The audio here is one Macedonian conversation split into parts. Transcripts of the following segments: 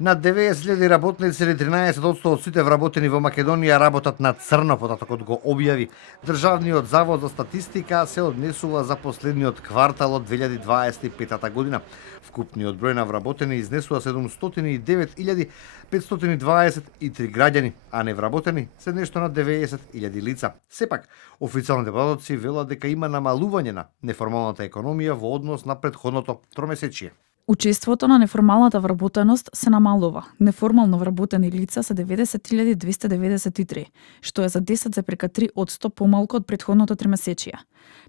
Над 90.000 работници или 13% од сите вработени во Македонија работат на црно, потатокот го објави. Државниот завод за статистика се однесува за последниот квартал од 2025 година. Вкупниот број на вработени изнесува 709.523 граѓани, а невработени се нешто над 90.000 лица. Сепак, официјалните податоци велат дека има намалување на неформалната економија во однос на претходното тромесечие. Учеството на неформалната вработеност се намалува. Неформално вработени лица се 90.293, што е за 10,3% помалку од претходното тримесечие.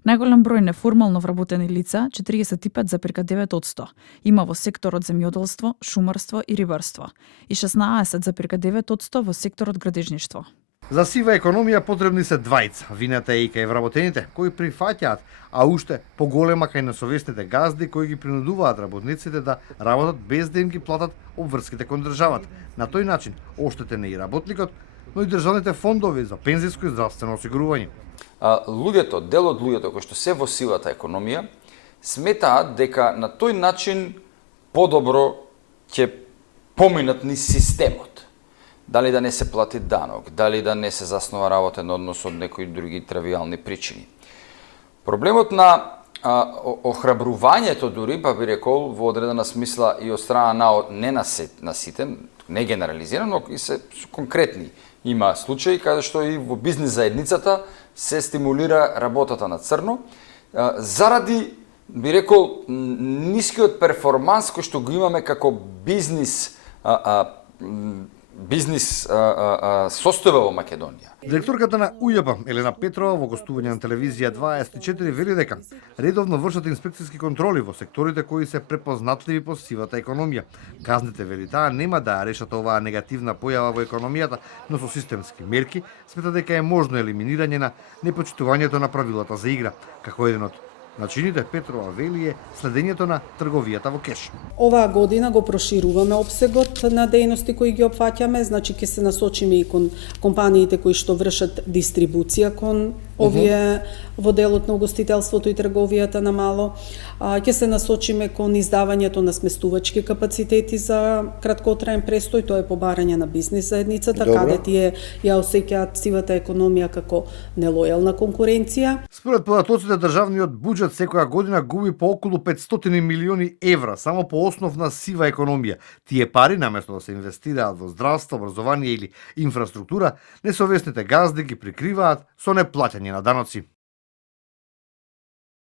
Најголем број неформално вработени лица, 45,9%, има во секторот земјоделство, шумарство и рибарство и 16,9% во секторот градежништво. За сива економија потребни се двајца, вината е и кај вработените, кои прифаќаат, а уште поголема кај несовесните газди кои ги принудуваат работниците да работат без да им ги платат обврските кон државата. На тој начин оштетен е и работникот, но и државните фондови за пензиско и здравствено осигурување. Луѓето, дел од луѓето кои што се во сивата економија, сметаат дека на тој начин подобро ќе поминат низ системот. Дали да не се плати данок, дали да не се заснова работен однос од некои други тривијални причини. Проблемот на охрабрувањето дури, па би рекол, во одредена смисла и од страна на сите, не генерализирано, но и се конкретни. Има случаи каде што и во бизнис заедницата се стимулира работата на црно, заради, би рекол, нискиот перформанс кој што го имаме како бизнис состојба во Македонија. Директорката на УЈП Елена Петрова во гостување на телевизија 24 вели дека редовно вршат инспекциски контроли во секторите кои се препознатливи по сивата економија. Казните, вели таа, нема да решат оваа негативна појава во економијата, но со системски мерки смета дека е можно елиминирање на непочитувањето на правилата за игра. Како еден од начините, Петрова вели, е следењето на трговијата во кеш. Оваа година го прошируваме опсегот на дејности кои ги опфаќаме, значи ќе се насочиме и кон компаниите кои што вршат дистрибуција кон овие во делот на угостителството и трговијата на мало. Ќе се насочиме кон издавањето на сместувачки капацитети за краткотраен престој, тоа е побарање на бизнис заедницата, каде тие ја осеќаат сивата економија како нелојална конкуренција. Според податоците, државниот буџет секоја година губи по околу 500 милиони евра само по основ на сива економија. Тие пари, наместо да се инвестираат во здравство, образование или инфраструктура, несовесните газди ги прикриваат со неплаќање на даноци.